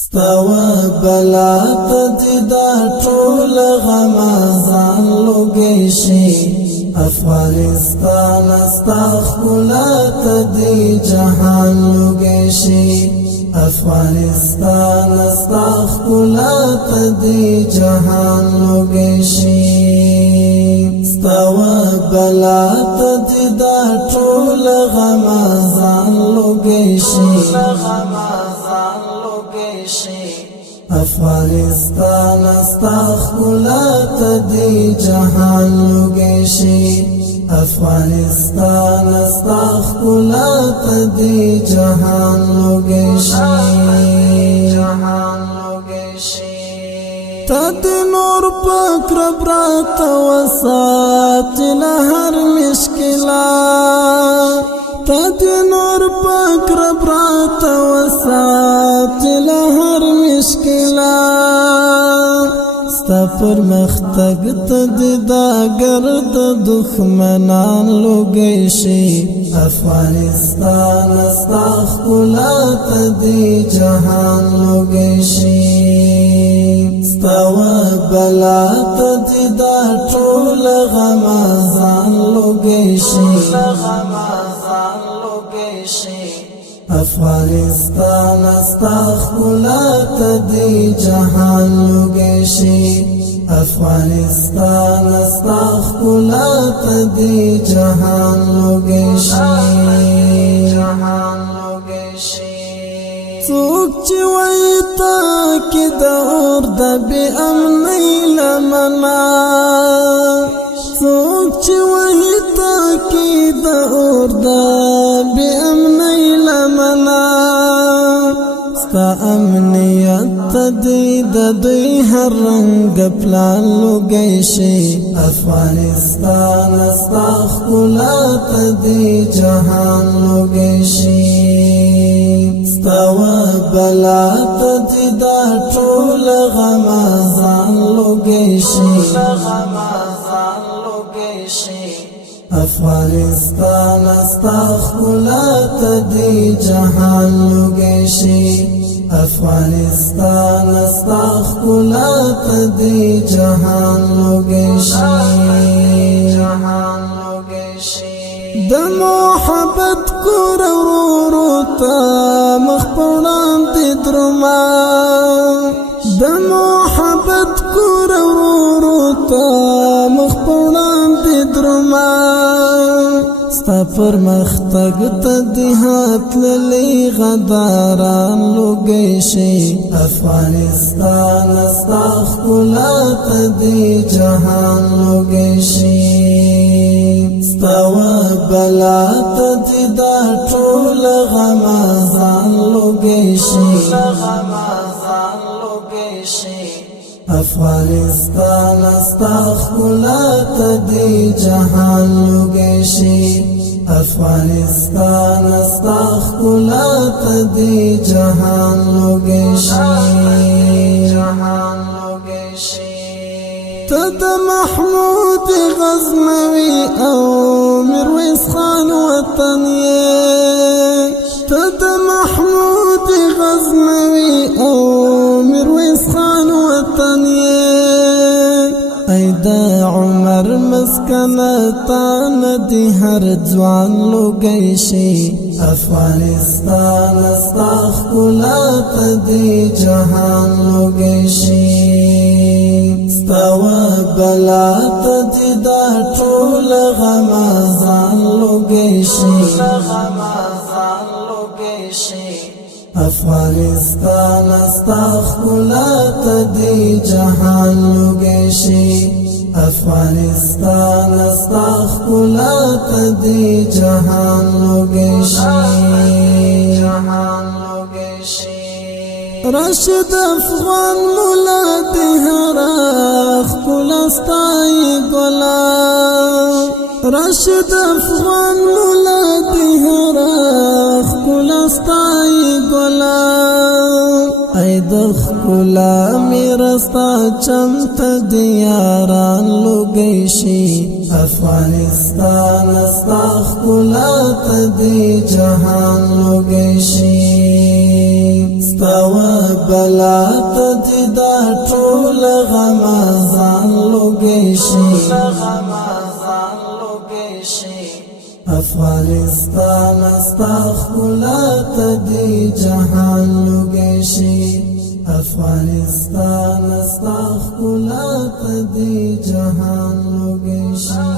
ستوا بلا تدیدا ټول غمازان لوګی شي افغانستان استغفلا تدی جهان لوګی شي افغانستان استغفلا تدی جهان لوګی شي ستوا بلا تدیدا ټول غمازان لوګی شي افغانستان استغفلا تدی جهان لوګی شي افغانستان استغفلا تدی جهان لوګی شي تد نور پاک رب رات وسات هر مشکلات تد نور پاک رب رات وسات هر مشکلات ستا پر مختگ تدیدا گرد دخمنان لوګی شي افغانستان استغفلا تدی جهان لوګی شي ستوا بلا تدیدا ټول غمازان لوګی شي افغانستان استغفلا تدی جهان لوګی شي افغانستان استغفلا تدی جهان لوګی شي څوک چې وایي تا کې د اور د بې امنۍ لمنه څوک چې وایي تا کې د اور د بې امنۍ لمنه ستا امنیت تدی د دوی هر رنګ پلان لوګی شي افغانستان استغفلا تدی جهان لوګی شي ستوا بلا تدی دا ټول غمازان لوګی شي افغانستان استغفلا تدی جهان لوګی شي افغانستان استغفلا تدی جهان لوګی شي د محبت کور ورو تا مخپړان دي درما د محبت کور ورو تا مخپړان دي درما ستا پر مختگ تدی هات للی غداران لوګی شي افغانستان استغفلا تدی جهان لوګی شي ستوا بلا تدی دا ټول غمازان لوګی شي افغانستان استغفلا تدی جهان لوګی شي افغانستان استغفلا تدی جهان لوګی شي تد محمود غزنوي او میرویس خان وطن تد محمود غزنوي او میرویس خان وطن ایدا عمر مسکنتان دی هر ځوان لوګی شي افغانستان استغفلا تدی جهان لوګی شي ستوا بلا تدی دا ټول غمازان لوګی شي افغانستان استغفلا تدی جهان لوګی شي افغانستان استغفلا تدی جهان لوګی شي راشد افغان مولا دی هراخ کلستای ګلا راشد افغان مولا دی هراخ کلستای ګلا ایدخ کلا میرستا چمت دیاران لوګی شي افغانستان استغفلا تدی جهان لوګی شي توا بلا تددا ټول غمازان لوګیشي افغانستان استخلا تدی جهان لوګیشي افغانستان استخلا تدی جهان لوګیشي